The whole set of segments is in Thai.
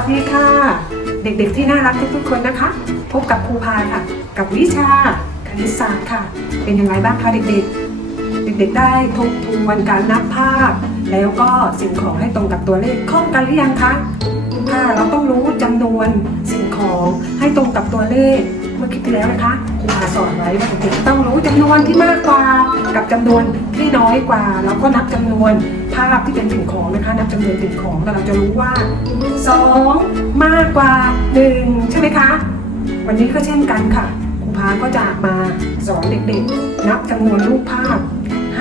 วัสดีค่ะ เด็กๆที่น่ารักทุกๆคนนะคะ พบกับครูพาค่ะ กับวิชาคณิตศาสตร์ค่ะ เป็นยังไงบ้างคะเด็กๆ เด็กๆได้ทบทวนการนับภาพ แล้วก็สิ่งของให้ตรงกับตัวเลขคล่องกันหรือยังคะค่ะเราต้องรู้จำนวนสิ่งของให้ตรงกับตัวเลข เมื่อคลิปที่แล้วนะคะครูพาสอนไว้ว่าเด็กๆต้องรู้จำนวนที่มากกว่ากับจำนวนที่น้อยกว่า แล้วก็นับจำนวนาพที่เป็นสิ่งของนะคะนับจำนวนสิ่งของแล้วเราจะรู้ว่าสองมากกว่าหนึ่งใช่ไหมคะ วันนี้ก็เช่นกันค่ะครูพาก็จะมาสอนเด็กๆ นับจำนวนรูปภาพ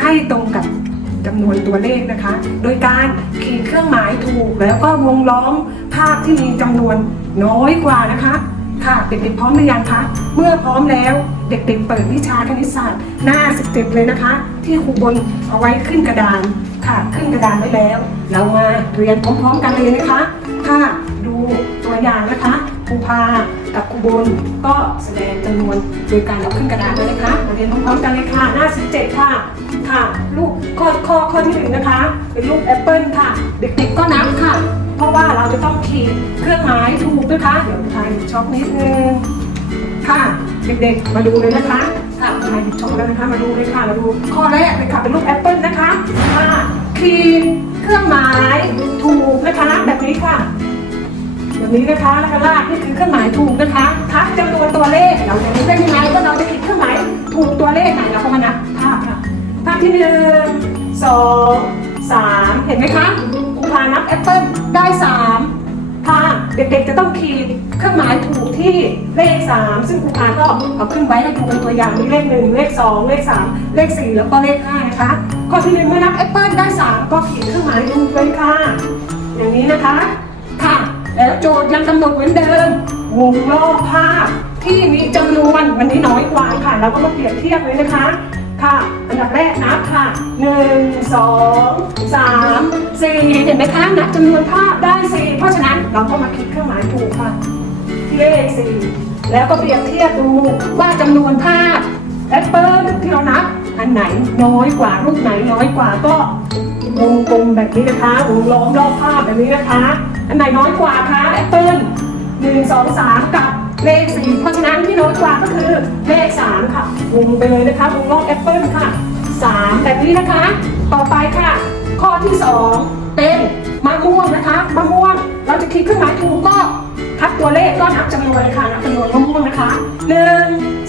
ให้ตรงกับจำนวนตัวเลขนะคะ โดยการขีดเครื่องหมายถูกแล้วก็วงล้อมภาพที่มีจำนวนน้อยกว่านะคะ ค่ะ เด็กๆพร้อมหรือยังคะ เมื่อพร้อมแล้วเด็กๆเปิดวิชาคณิตศาสตร์หน้า 17 เลยนะคะ ที่ครูบนเอาไว้ขึ้นกระดานค่ะขึ้นกระดานไว้แล้ว เรามาเรียนพร้อมๆกันเลยนะคะค่ะดูตัวอย่างนะคะครูพากับครูบนก็แสดงจำนวนโดยการเอาขึ้นกระดานเลยนะคะมาเรียนพร้อมๆกันเลยค่ะหน้า 17 ค่ะค่ะลูกข้อข้อข้อที่หนึ่งนะคะ เป็นรูปแอปเปิลค่ะ เด็กๆก็นับค่ะ เพราะว่าเราจะต้องขีดเครื่องหมายถูกนะคะเดี๋ยวทายช็อกนิดนึงค่ะเด็กๆมาดูเลยนะคะค่ะทายช็อกแล้วนะคะมาดูเลยค่ะมาดูข้อแรกเลยค่ะเป็นรูปแอปเปิลนะคะค่ะขีดเครื่องหมายถูกนะคะแบบนี้ค่ะแบบนี้นะคะแล้วก็ลากนี่คือเครื่องหมายถูกนะคะทับจำนวนตัวเลขเราจะได้ยังไงว่าเราจะขีดเครื่องหมายถูกตัวเลขไหนเราก็มานับภาพค่ะภาพที่หนึ่งสองสามเห็นไหมคะครูพานับแอปเปิลได้ เด็กๆจะต้องขีดเครื่องหมายถูกที่เลขสามซึ่งครูพาก็เอาขึ้นไว้ให้ดูเป็นตัวอย่างมีเลขหนึ่งเลขสองเลขสามเลขสี่แล้วก็เลขห้านะคะข้อที่หนึ่งเมื่อนับแอปเปิลได้สามก็ขีดเครื่องหมายถูกเลยค่ะ อย่างนี้นะคะ ค่ะ แล้วโจทย์ยังกำหนดเหมือนเดิมวงรอบภาพที่มีจำนวนวันนี้น้อยกว่าค่ะ เราก็มาเปรียบเทียบเลยนะคะ ค่ะ ดับแรกนับค่ะหนึ่งสองสามสี่เห็นไหมคะนับจำนวนภาพได้สี่เพราะฉะนั้นเราก็มาคิดเครื่องหมายถูกค่ะที่เลขสี่แล้วก็เปรียบเทียบดูว่าจำนวนภาพแอปเปิลที่เรานับอันไหนน้อยกว่ารูปไหนน้อยกว่าก็วงกลมแบบนี้นะคะวงล้อมรอบภาพแบบนี้นะคะ อันไหนน้อยกว่าคะแอปเปิลหนึ่งสองสามกับ เลขสี่เพราะฉะนั้นที่น้อยกว่าก็คือเลขสามค่ะวงไปเลยนะคะวงรอบแอปเปิลค่ะสามแบบนี้นะคะ ต่อไปค่ะ ข้อที่สอง เป็นมะม่วงนะคะมะม่วง เราจะคิดเครื่องหมายถูกก็ทับตัวเลขก็นับจำนวนเลยค่ะนับจำนวนมะม่วงนะคะหนึ่ง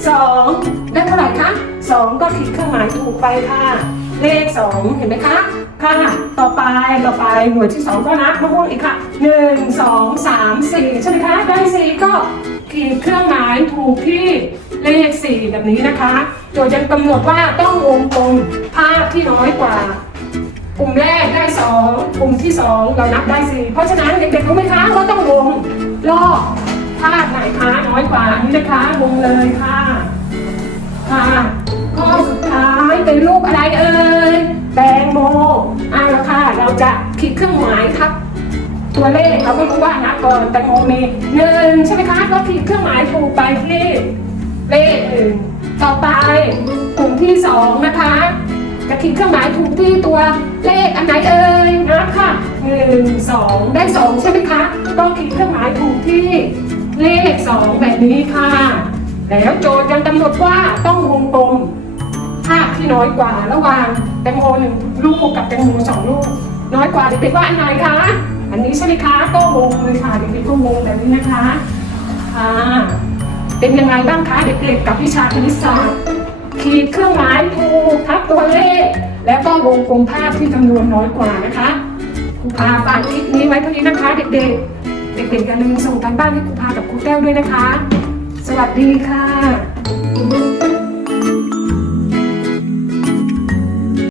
สองได้เท่าไหร่คะสองก็ขีดเครื่องหมายถูกไปค่ะ เลขสองเห็นไหมคะค่ะต่อไปต่อไปหน่วยที่สองก็นับมะม่วงอีกค่ะหนึ่งสองสามสี่ใช่ไหมคะได้สี่ก็ขีดเครื่องหมายถูกที่เลขสี่แบบนี้นะคะโจทย์ยังกำหนดว่าต้องวงกลมภาพที่น้อยกว่า กลุ่มแรกได้สองกลุ่มที่สองเรานับได้สี่เพราะฉะนั้นเด็กๆรู้ไหมคะว่าต้องวงรอบภาพไหนคะน้อยกว่านี้นะคะวงเลยค่ะค่ะข้อสุดท้ายเป็นรูปอะไรเอ่ยแตงโมอ่าล้วค่ะเราจะขีดเครื่องหมายครับตัวเลขเราก็รู้ว่านะก่อนแตงโมมีหนึ่งใช่ไหมคะก็ขีดเครื่องหมายถูกไปที่เลขหนึ่งต่อไปกลุ่มที่สองนะคะ จะขีดเครื่องหมายถูกที่ตัวเลขอันไหนเอ่ยนะค่ะหนึ่งสองได้สองใช่ไหมคะต้องขีดเครื่องหมายถูกที่เลขสองแบบนี้ค่ะ แล้วโจทย์ยังกำหนดว่าต้องวงกลมภาพที่น้อยกว่าระหว่างแตงโมหนึ่งลูกกับแตงโมสองลูก น้อยกว่าเด็กๆว่าอันไหนคะอันนี้ใช่ไหมคะก็วงเลยค่ะเด็กๆก็วงแบบนี้นะคะค่ะเป็นยังไงบ้างคะเด็กๆกับวิชาคณิตศาสตร์ขีดเครื่องหมายถูก วก็วงกลมภาพที่จำนวนน้อยกว่านะคะครูพาฝากคลิปนี้ไว้เท่านี้นะคะเด็กๆ เด็กๆอย่าลืมส่งการบ้านให้ครูพากับครูแก้วด้วยนะคะ สวัสดีค่ะ